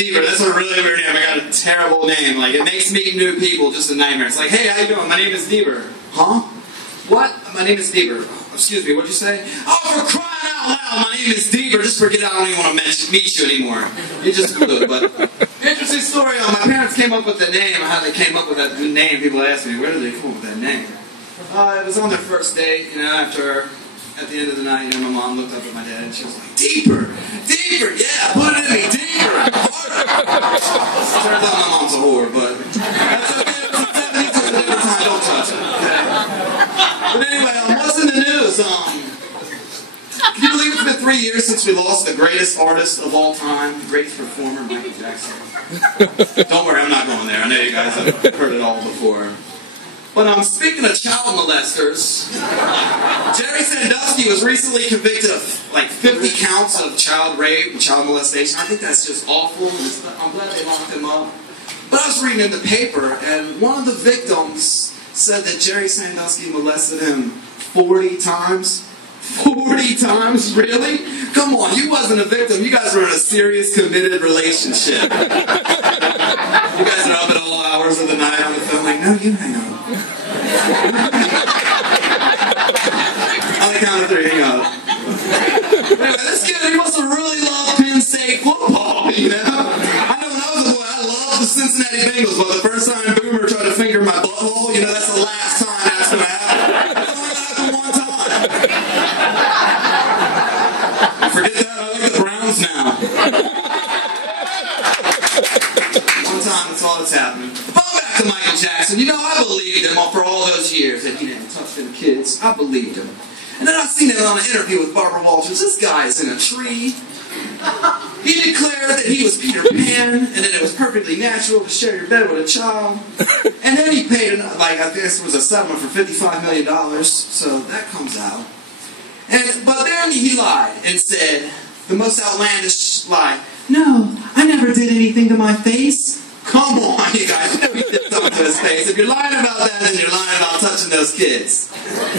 Deber. That's a really weird name. I got a terrible name. Like, it makes meeting new people just a nightmare. It's like, hey, how you doing? My name is Deber. Huh? What? My name is Deber. Excuse me, what'd you say? Oh, for crying out loud, my name is Deber. Just forget I don't even want to meet you anymore. You just blew it. But interesting story. My parents came up with the name. How they came up with that name, people ask me, where did they come up with that name? It was on their first date, at the end of the night, my mom looked up at my dad and she was like, Deber! Deber! Yeah, put it in me, Deber! Turns out my mom's a whore, but that's okay. It was the 70s, it was a different time. Don't touch it, okay? But anyway, what's in the news? Can you believe it's been 3 years since we lost the greatest artist of all time, the greatest performer, Michael Jackson? Don't worry, I'm not going there. I know you guys have heard it all before. But speaking of child molesters, Jerry Sandusky was recently convicted of like 50 counts of child rape and child molestation. I think that's just awful. I'm glad they locked him up. But I was reading in the paper, and one of the victims said that Jerry Sandusky molested him 40 times. 40 times? Really? Come on, you wasn't a victim. You guys were in a serious, committed relationship. You guys are up at all hours of the night on the phone like, no, you hang on. On the count of 3, hang on. Anyway, this kid, he must have really loved Penn State football, I know when I was a boy, I loved the Cincinnati Bengals, but the first time Boomer tried to finger my butthole, that's the last time that's going to happen. It's only going to happen one time. Forget that, I like the Browns now. One time, that's all that's happening. Back to Michael Jackson. I believed him for all those years that he didn't touch them kids. I believed him. And then I seen him on an interview with Barbara Walters. This guy is in a tree. He declared that he was Peter Pan, and that it was perfectly natural to share your bed with a child. And then he paid, I guess it was a settlement for $55 million, so that comes out. But then he lied and said the most outlandish lie. No, I never did anything to my face. Come on, you guys. You know he did something to his face. If you're lying about that, then you're lying about touching those kids. But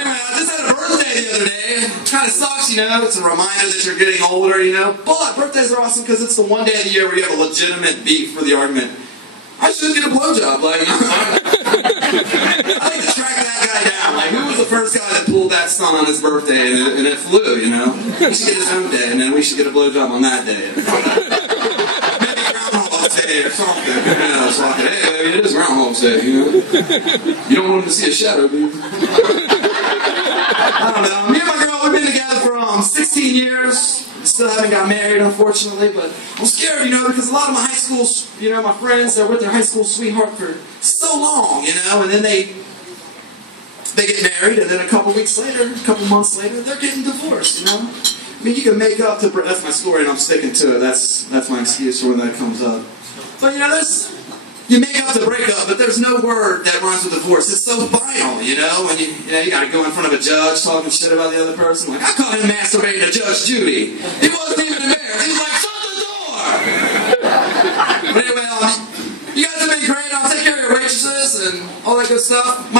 anyway, I just had a birthday the other day. It kind of sucks, It's a reminder that you're getting older, But birthdays are awesome because it's the one day of the year where you have a legitimate beef for the argument. I should get a blowjob. I like to track that guy down. Who was the first guy that pulled that stunt on his birthday and it flew, He should get his own day, and then we should get a blowjob on that day. Day or something, it's like, hey, baby, it is Groundhog's Day, You don't want him to see a shadow, dude. I don't know. Me and my girl, we've been together for 16 years. Still haven't got married, unfortunately, but I'm scared, because a lot of my high school, my friends, they're with their high school sweetheart for so long, and then they get married, and then a couple weeks later, a couple months later, they're getting divorced, you can make up to... That's my story, and I'm sticking to it. That's my excuse for when that comes up. But, you make up to break up, but there's no word that rhymes with divorce. It's so final, when you got to go in front of a judge talking shit about the other person. Like, I caught him masturbating to Judge Judy. He wasn't even embarrassed. He was like, shut the door! But anyway, you guys have been great. I'll take care of your waitresses and all that good stuff.